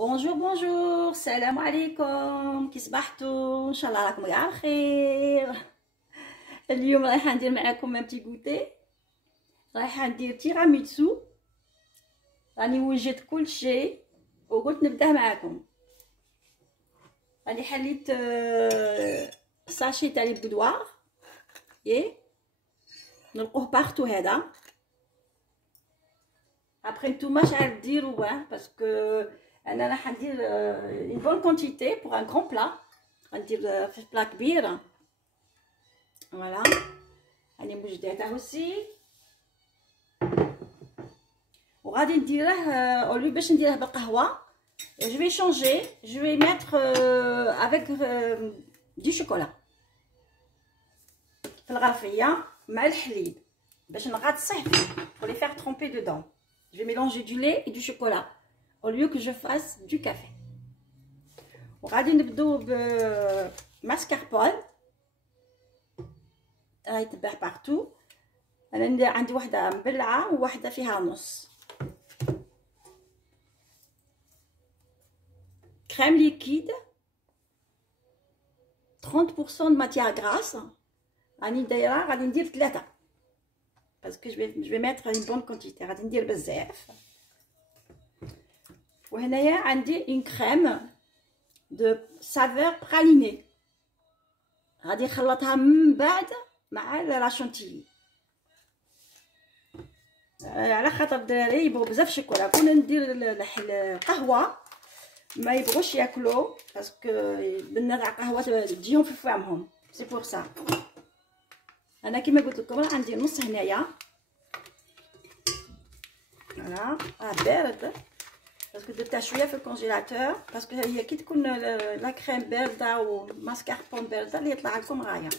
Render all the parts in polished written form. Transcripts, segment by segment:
بونجور بونجور، السلام عليكم، كي صبحتوا؟ ان شاء الله راكم كاع بخير. اليوم رايحه ندير معكم ان بتي غوتي، رايحه ندير تيراميسو. راني وجدت كل شيء وقلت نبداه معكم. راني حليت ساشي تاع لي بودوار نلقوه بارتو هذا. ابري نتوما شحال ديروا باسكو انا راح ندير اون بون كونتيتي بور ان غران بلا. غندير في بلا كبير. فوالا راني موجده تاع هوسي وغادي نديره اولو باش نديره بالقهوه. جو في شونجي، جو في ميتر افيك دي شوكولا في الغرفيه مع الحليب باش نغطسه pour les faire tremper dedans. Je vais mélanger du lait et du chocolat au lieu que je fasse du café. وغادي نبداو بماسكاربون راهي تباع بارتو. انا عندي واحده مبلعه وواحده فيها نص. كريم ليكيد 30% de matière grasse. راني دايره غادي ندير 3 باسكو جو في ميتر اون بون كونتيتي، غادي ندير بزاف. وهنايا عندي اون كريم دو سافور براليني غادي نخلطها من بعد مع لا شونتيي على خاطر الدراري يبغوا بزاف شوكولا. كون ندير القهوه ما يبغوش ياكلوا باسكو البنه تاع القهوه تجيهم في فمهم. سي بور سا انا كيما قلت لكم راه عندي نص هنايا. فوالا بارد باسكو درتها شويه في الكونجيلاتور باسكو هي كي تكون لا كريم بارده وماسكاربون بارده اللي يطلع لكم غايه.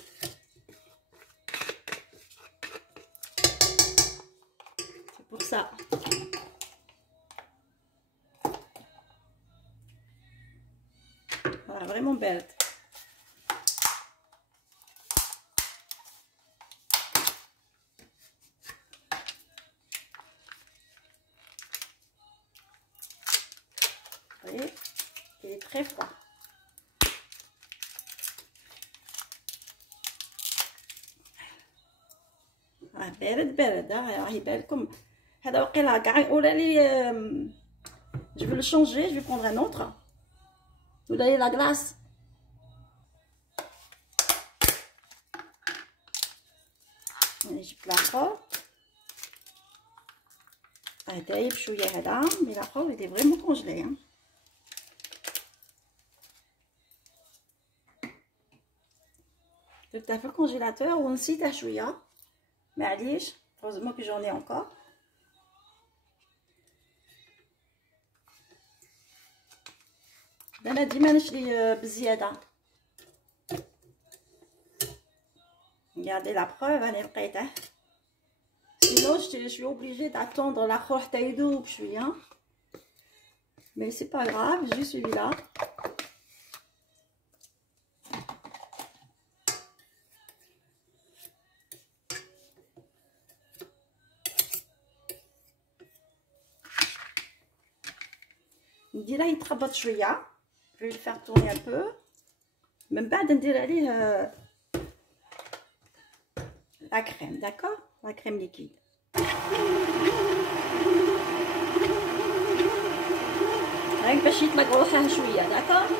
سي بور سا فوالا فريمون بارد. Il est très froid. بارد بارد. راهي بالكم هذا وقيلا كاع ولا لي جو في لو شونجي، جو في بروندر ان اوتر ولا لي لا غلاس. نجيب لاخر دايب شويه هذا مي لاخر يدي فريمون كونجلي. درتها في الكونجيلاتور ونسيته شويه معليش. هوزمون كي جوني انكور. انا ديما نشري بزياده. regardez la preuve انا لقيته. sinon je suis obligée d'attendre الاخر حتى يذوب شويه mais c'est pas grave, je suis là. نديرها يتخبط شويه. je vais le faire tourner un peu. من بعد ندير عليه la crème, d'accord, la crème liquide. هاك باش يطلق روحه شويه داكور.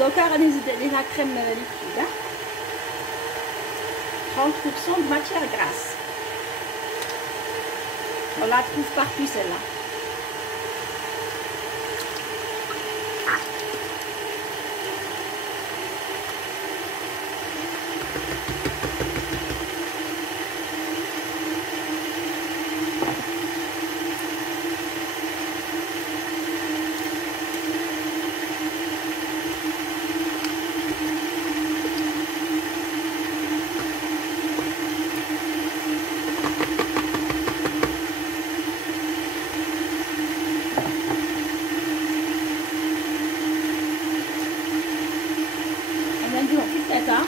دوكا غادي نزيد عليها كريم ليكيد 30% de matière grasse. On la trouve partout celle-là. ça.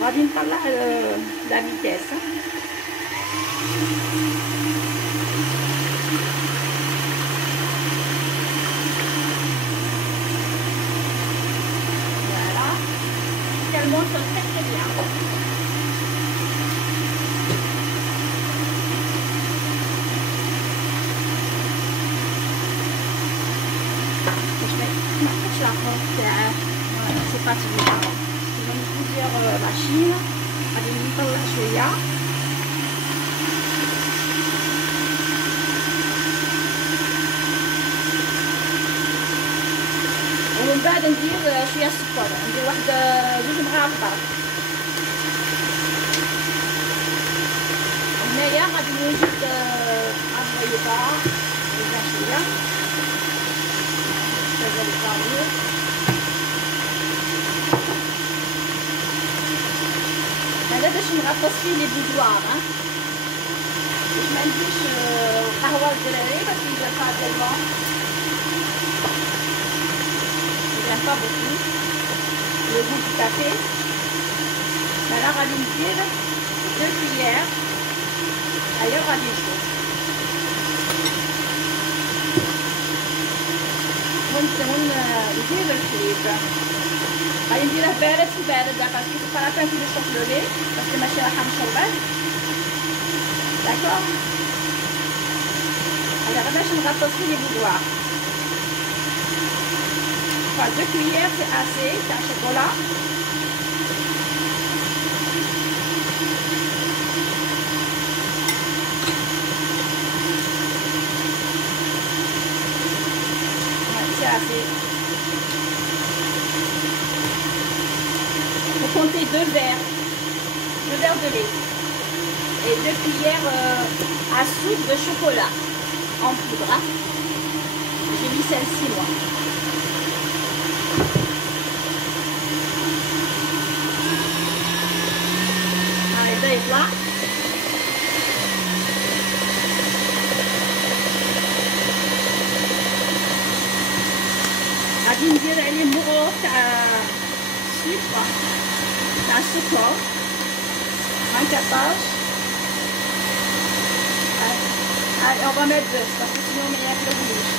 وغادي نطلع لا فيتاس. Voilà. Elle monte très très bien. C'est pas suffisant. Ils ont plusieurs machines. غادي نطلع شويه. ومن بعد ندير شويه السكر، ندير واحد 2 مغارف. هنايا غادي نوجد البيضه ولا شويه كذلك البارير. هذا باش نغطس فيه لي بودوار، باش ما نديرش قهوه الدراري باش يدير فيها تالمون يدير با بوكو لو غو دو كافي. هنا غادي ندير 2 كويير. هيا غادي نشوف ندير الحليب. غادي نديره بارد في بارد باسكو سي با لا بان كو نشرب لو لي باسكو ماشي راح نشربه. داكور. هذا غير باش نغطس فيه لي بودوار. 2 cuillères c'est assez تاع شوكولا. C'est assez. Vous comptez 2 verres de lait et 2 cuillères à soupe de chocolat en poudre. Hein. J'ai mis celle-ci moi. Allez, ça est là. غادي ندير عليه مغروف تاع السكر تاع السكر 14. Allez, on va mettre 2 parce que sinon on met la rouge.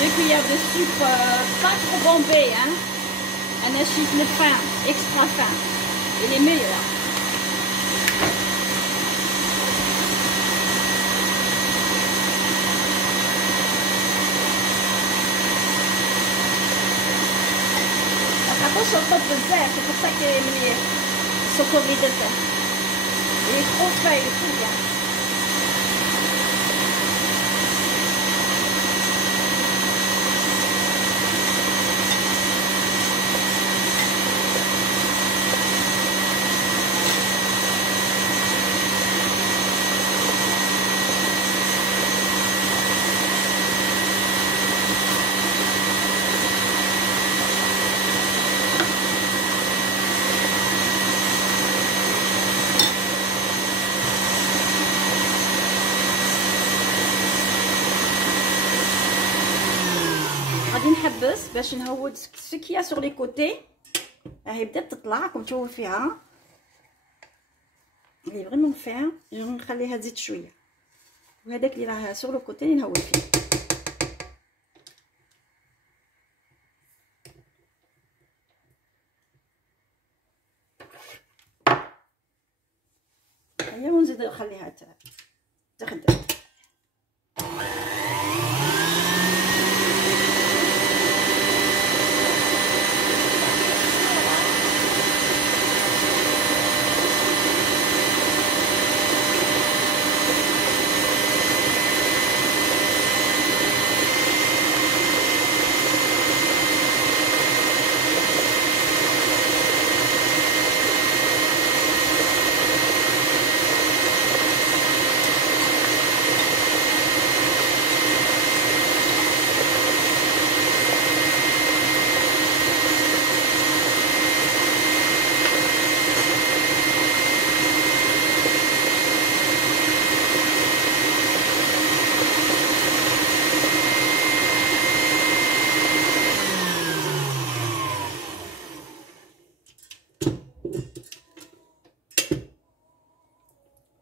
Deux cuillères de sucre, pas trop bombé, hein. Un sucre fin, extra fin. Il est meilleur. شربت بزاف c'est pour ça qu'il est مليح السكر اللي درته. Il est trop frais, il est trop bien. غادي نحبس باش نهود السكيه سور لي كوتي. راهي بدات تطلع راكم تشوفوا فيها. اللي فريمون فيها نخليها تزيد شويه، وهذاك اللي راه سور لو كوتي اللي نهود فيه. هيا ونزيد نخليها تخدم.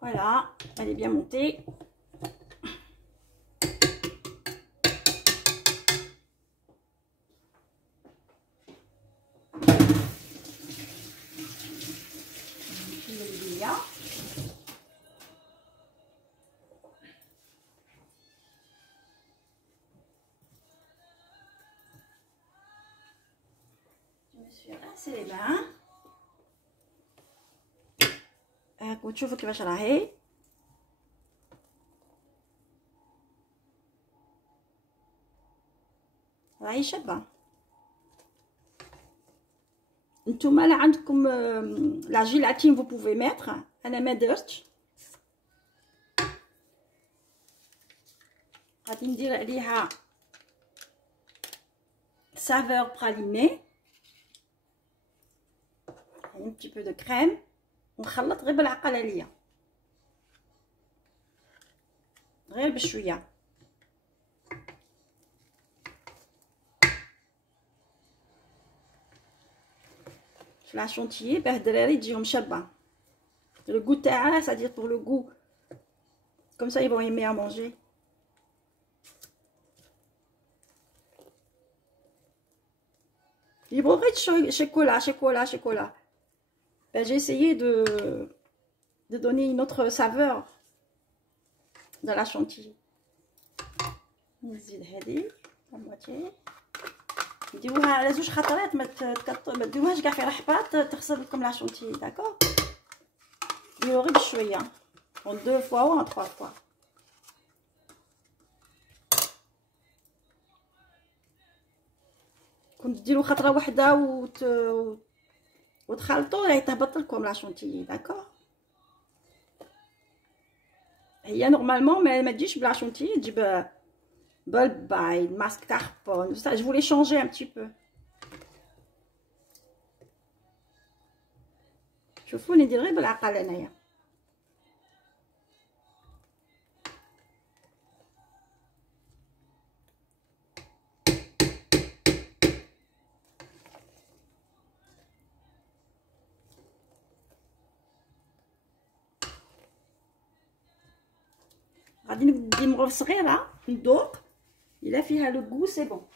Voilà, elle est bien montée. Je me suis rincé les mains. راكم تشوفوا كيفاش راهي. راهي شابه. نتوما لا عندكم لا جيلاتين vous pouvez mettre. انا ما درتش. غادي ندير عليها saveur pralinée. un petit peu de crème. ونخلط غير بالعقله ليا، غير بشويه. في لا شونتيي باه الدراري تجيهم شابه. لو غو تاعها c'est-à-dire pour le goût comme ça ils vont aimer à manger. يبغوا غير chocolat. Ben, j'ai essayé de donner une autre saveur dans la chantilly. نزيد هذه la moitié. نديروها على زوج خطرات، ما ديروهاش كاع في رحبات تخسر لكم لا شونتيي. داكور، ديروا غير بشويه en 2 fois ou en 3 fois. كنت ديروا خطره واحده وتخلطوا راهي تهبط لكم لا شونتيي. داكور، هي نورمالمون ما تجيش بلا شونتيي، تجيب بالباي mascarpone. Ça je voulais changer un petit peu. شوفوا ندير غير بالعقل انايا. غادي ندي مغرف صغيره ندوق الا فيها لو غو سي بون.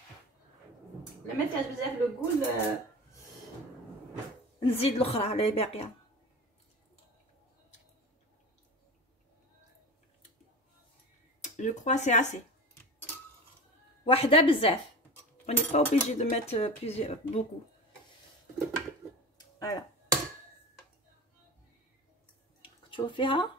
الا ما فيهاش بزاف لو غو نزيد الاخرى اللي باقيه. جو كروا سي اسي. واحده بزاف. on n'est pas obligé de mettre plusieurs beaucoup. voilà. تشوفيها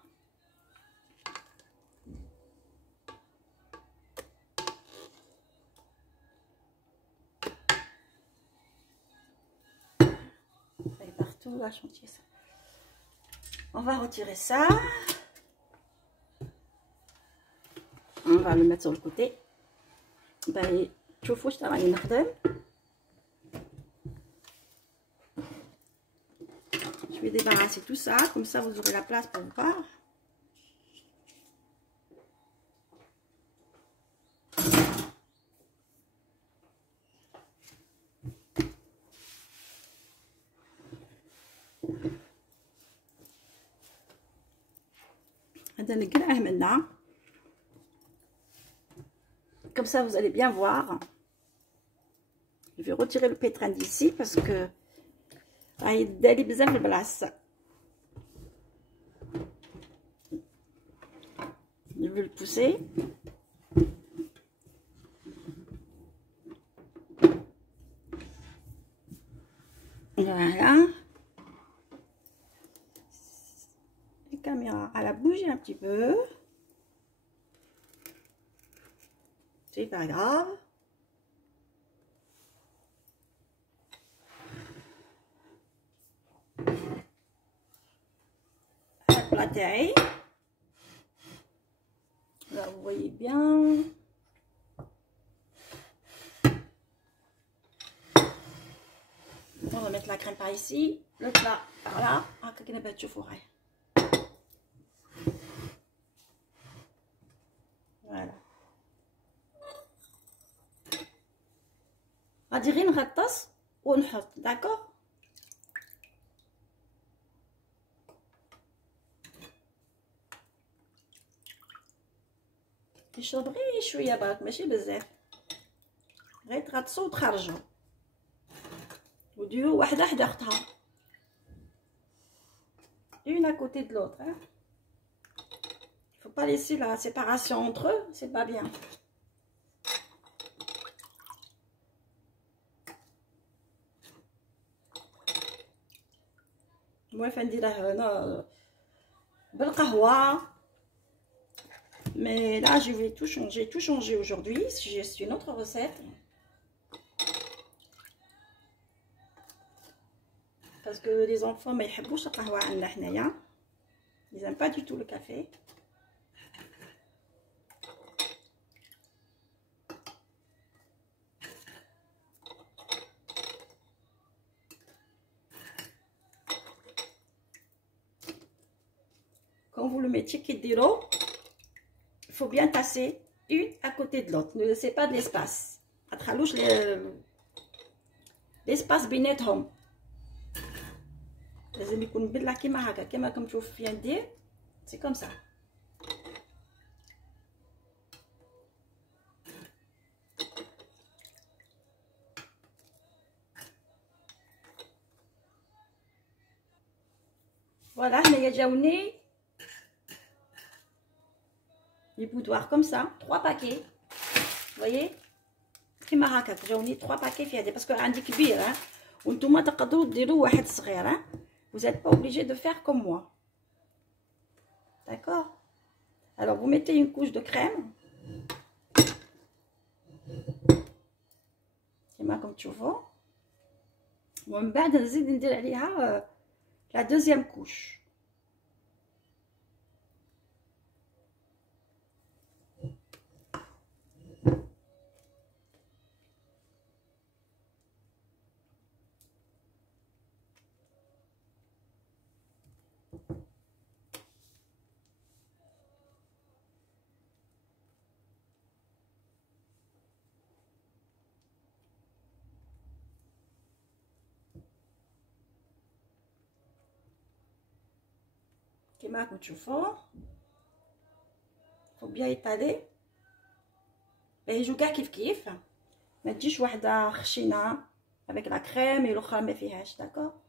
partout la chantier. Ça, on va retirer ça, on va le mettre sur le côté. Ben شوفوا واش راني نخدم. Je vais débarrasser tout ça, comme ça vous aurez la place pour voir. Comme ça vous allez bien voir. Je vais retirer le pétrin d'ici parce que غيدالي بزاف البلاص. Je vais le pousser. Voilà. La caméra, elle a bougé un petit peu. C'est pas grave. La terre. Là, vous voyez bien. On va mettre la crème par ici, le plat par là. Voilà. غادي غير نغطس ونحط. داكور. يشرب غير شويه برك ماشي بزاف، غير تغطسوا وتخرجوا وديروا واحده حدا اختها une à côté de l'autre, hein. Il faut pas laisser la séparation entre eux, c'est pas bien. Moi فنديره بالقهوه. Mais là je vais tout changer aujourd'hui. J'ai une autre recette parce que les enfants ما يحبوش القهوه عندنا حنايا. Ils n'aiment pas du tout le café. Quand vous le mettiez qui d'eau, il faut bien tasser une à côté de l'autre. Ne laissez pas de l'espace. ما تخلوش l'espace بيناتهم. لازم يكون مبلع كيما هكا كيما راكم تشوفوا فيا ندير. سي كوم سا. فوالا هنايا جاوني les boudoirs comme ça, 3 paquets. Vous voyez? كيما هكا جاوني 3 paquets في هذه باسكو عندي كبير ها وانتم تقدروا ديروا واحد صغير ها. Vous n'êtes pas obligé de faire comme moi. D'accord? Alors vous mettez une couche de crème. كما تشوفوا. ومن بعد نزيد ندير عليها la deuxième couche. كما راكم تشوفوا faut bien étaler باش يجوا كاع كيف ما تجيش وحده خشينه avec la crème et الاخرى ما فيهاش. داكور.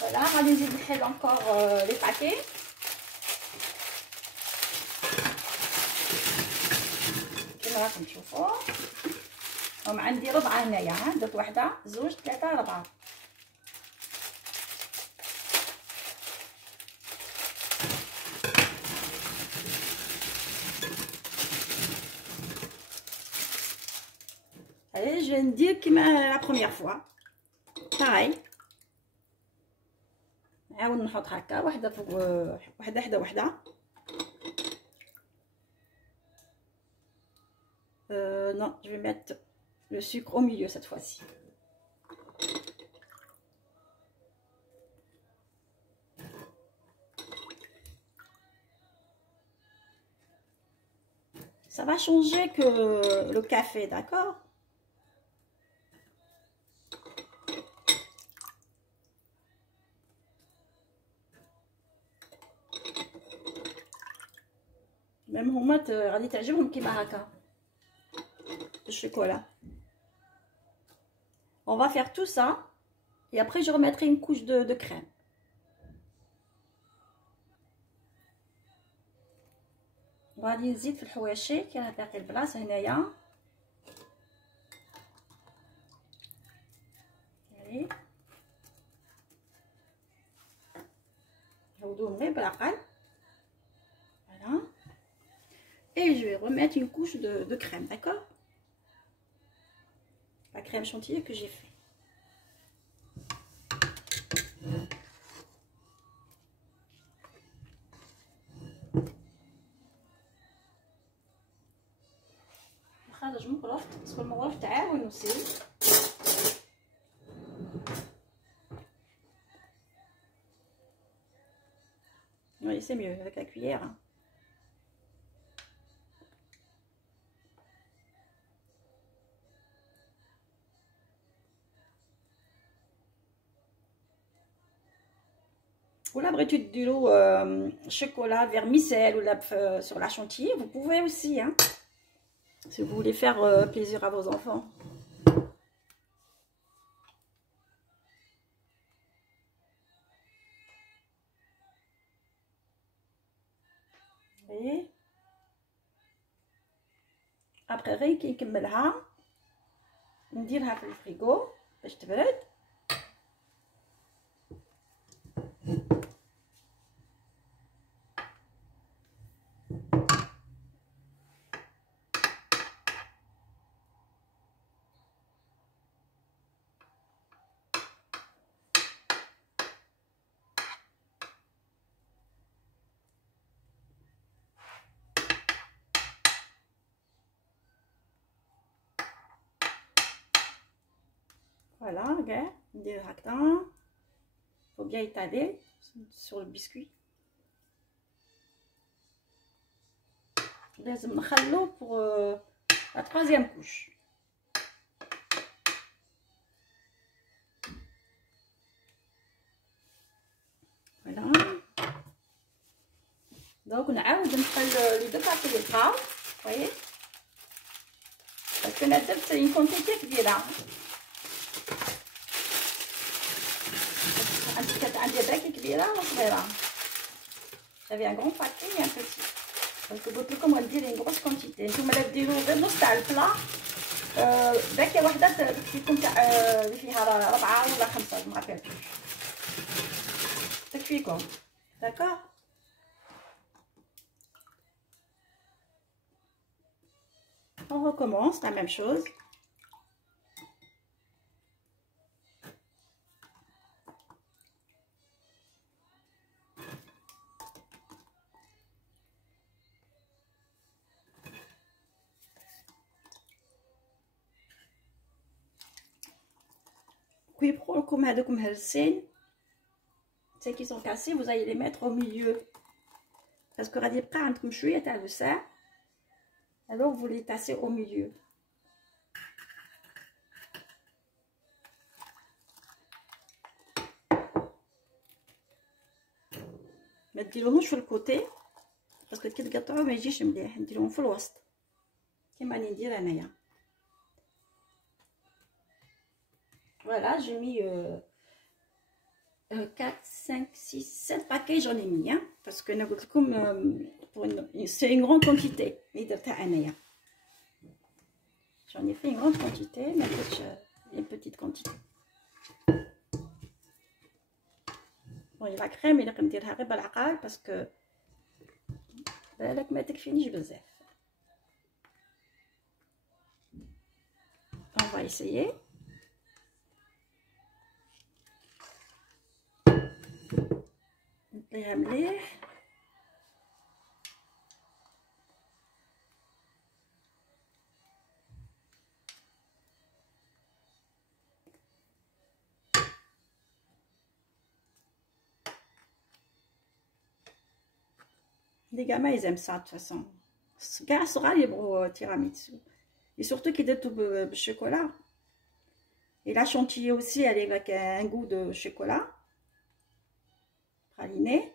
Voilà, غادي نزيد نحل encore les paquets. كما راكم تشوفوا هم عندي 4 هنايا. درت وحده 2 3 4. Allez, je vais ندير كيما la première fois. pareil. نعاود نحط هكا وحده فوق وحده حدا وحده. Non, je vais mettre le sucre au milieu cette fois-ci. Ça va changer que le café, d'accord? Même هما غادي تعجبهم كيما هكا. Le chocolat. On va faire tout ça et après je remettrai une couche de crème. غادي نزيد في الحواشي كي راه باقي البلاصه هنايا. يعني نعاودوهم غير بالعقل. Voilà. Et je vais remettre une couche de crème, d'accord? La crème chantilly que j'ai fait. نخرج من الغرف باسكو المغرف تعاون aussi. Oui, c'est mieux avec la cuillère. Ou là, tu du chocolat vermicelle ou là, sur la chantilly, vous pouvez aussi, hein, si vous voulez faire plaisir à vos enfants. Vous voyez? Après, ريكي نكملها نديرها في الفريغو باش تبرد. Voilà, regarde, ندير هكذا. Faut bien étaler sur le biscuit. لازم نخلو pour la troisième couche. Voilà. Donc نعاود نخلو les deux parties يطراو. Vous voyez? Parce que la c'est une quantité كبيرة. عندي باكي كبيرة وصغيرة. J'avais un grand paquet et un petit. Donc قلت لكم غندير une grosse quantité. نتوما لا ديروا غير نص تاع البلا. باكية واحدة تكفيكم تاع اللي فيها 4 ولا 5 ما عرفتش. تكفيكم. D'accord? On recommence la même chose. Puis pour comme ceux qui sont cassés, vous allez les mettre au milieu. Parce que radis prend comme je suis à le serre. Alors vous les tassez au milieu. ما تديروهمش في الكوتي باسكو كي تقطعوه ما يجيش مليح. نديروهم في الوسط كيما راني ندير انايا. Voilà, j'ai mis 4, 5, 6, 7 paquets, j'en ai mis, hein, parce que c'est une grande quantité. J'en ai fait une grande quantité, mais une petite quantité. Bon, la crème, il est comme parce que on va essayer. نطليها مليح. Les gamins ils aiment ça de toute façon. كاع الصغار يبغوا تيراميسو. Et surtout qu'il est tout chocolat. Et la chantilly aussi, elle est avec un goût de chocolat. Praliné.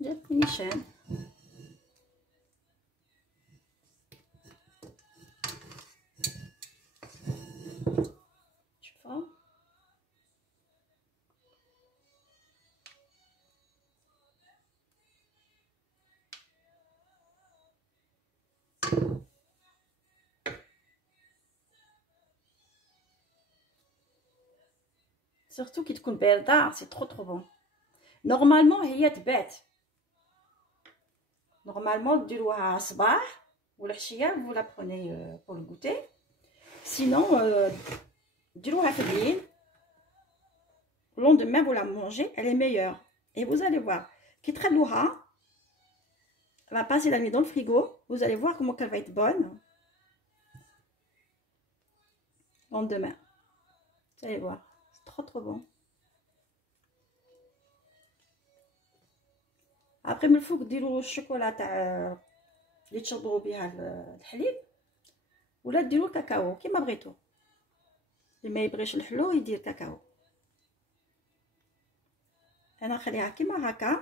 جاتني نيشان. شوفوا surtout كي تكون باردة سي trop bon. نورمالمون هي تبات. نورمالمون ديروها صباح والعشيه vous la prenez pour le goûter. Sinon ديروها في الليل. Le lendemain vous la mangez, elle est meilleure. Et vous allez voir qui تخلوها elle va passer la nuit dans le frigo. Vous allez voir comment elle va être bonne lendemain. Vous allez voir, c'est trop bon. Après من الفوق ديروا الشوكولا تاع اللي تشربوا بها الحليب، ولا ديروا كاكاو كيما بغيتو. اللي ما يبغيش الحلو يدير كاكاو. انا نخليها كيما هكا،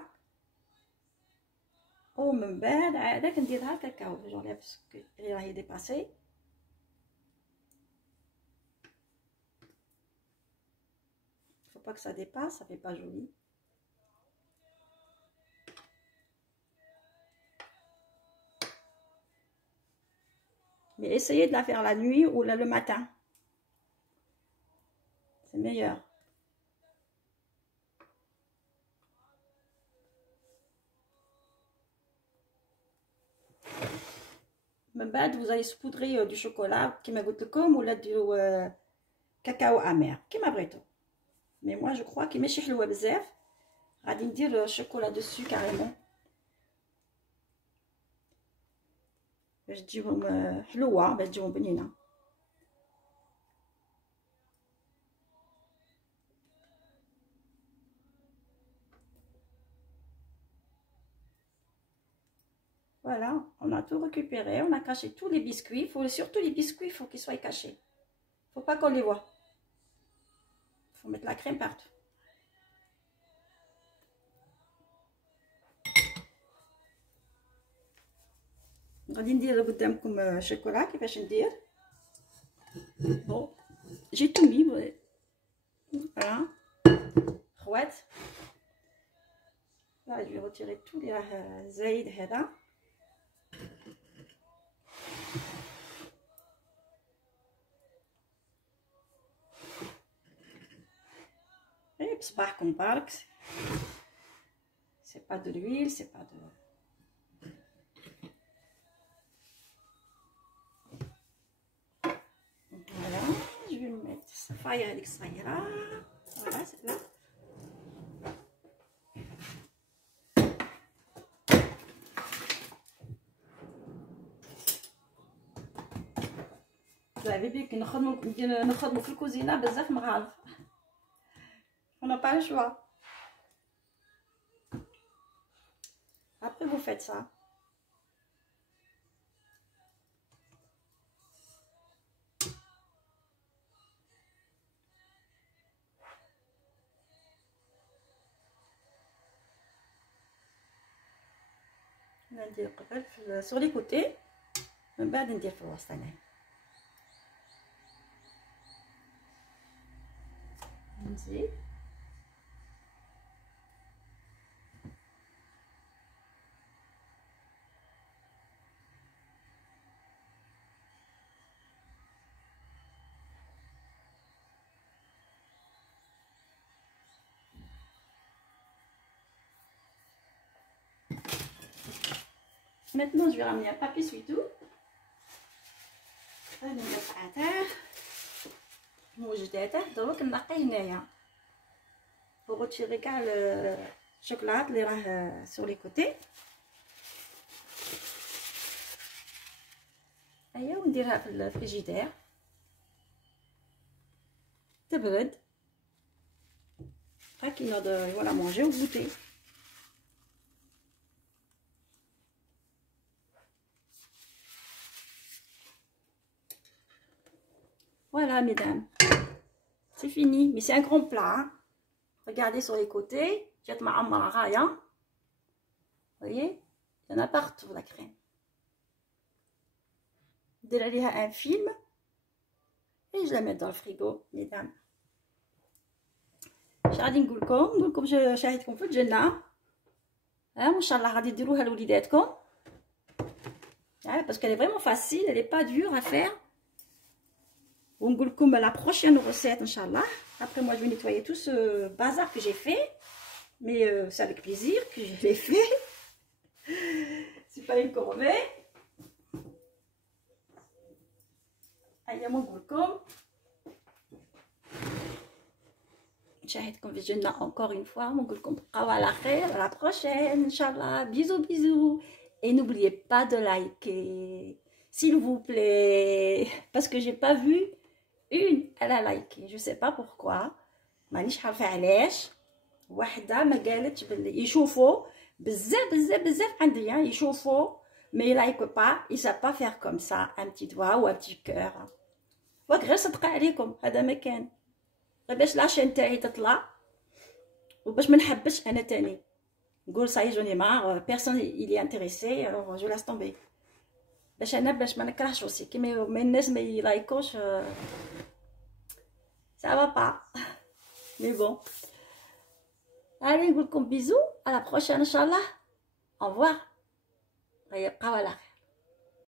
ومن بعد عاد كنديرها كاكاو جونغ باسكو هي راهي ديباسي. faut pas que ça dépasse, ça fait pas joli. Mais essayez de la faire la nuit ou là, le matin. C'est meilleur. من بعد vous allez saupoudrer du chocolat كيما قلت لكم، ولا ديروا كاكاو امير كيما بغيتو. مي moi je crois كي ماشي حلوه بزاف غادي ندير الشوكولا دوسو كاريمون باش تجيبهم حلوه، باش تجيبهم بنينه. Voilà, on a tout récupéré, on a caché tous les biscuits. Surtout les biscuits, il faut qu'ils soient cachés. Faut pas qu'on les voit. Faut mettre la crème partout. غادي ندير قدامكم شوكولا كيفاش ندير. بون جي تو مي فوالا خوات. Là, je vais retirer tout les زايد هذا. Et بصباحكم مبارك. C'est pas de l'huile, c'est pas de... Voilà, je vais mettre صفاية هذيك صغيرة. Voilà, c'est là. بيبي كي نخدمو في الكوزينه بزاف مغالف. On n'a pas le choix. Après vous faites ça. ندير قبل sur les côtés من بعد ندير في الوسط هنا. نزيد Maintenant, je vais ramener un papier suitou. هاني قطعته موجداته دروك نقيه هنايا pour retirer كاع الشوكولات اللي راه sur les côtés. ايوا ونديرها في الفريجيدير تبرد هاكي نوض ولا مونجي وغوتي. Voilà, mesdames, c'est fini. Mais c'est un grand plat. Hein. Regardez sur les côtés. Vous voyez, il y en a partout la crème. Délaler un film et je la mets dans le frigo, mesdames. غادي نقولكم شاهدكم في الجنة. ان شاء الله غادي ديروها لوليداتكم. Parce qu'elle est vraiment facile, elle est pas dure à faire. On vous dit la prochaine recette, Inch'Allah. Après, moi, je vais nettoyer tout ce bazar que j'ai fait. Mais c'est avec plaisir que je l'ai fait. C'est pas une corvée. Allez, on vous dit. J'arrête vi الجنة encore une fois. On vous dit à la prochaine, Inch'Allah. Bisous, bisous. Et n'oubliez pas de liker. S'il vous plaît. Parce que j'ai pas vu اون انا لايكي جو سي با بوركوا، مانيش عارفه علاش. وحده ما قالتش باللي يشوفوا بزاف بزاف بزاف عندي يشوفوا مي لايكو با، يسا با فير كوم سا ان بتي دوا و ان بتي كور. واك غير صدقه عليكم هذا ما كان، غير باش لاشين تاعي تطلع وباش ما نحبش انا تاني نقول صاي جوني مار بيرسون يلي انتريسي الوغ جو لاس طومبي، باش انا باش ما نكرهش وسي كيما الناس ما يلايكوش ça va pas. Mais bon. Allez, نقول لكم bisous. À la prochaine, Inch'Allah. Au revoir.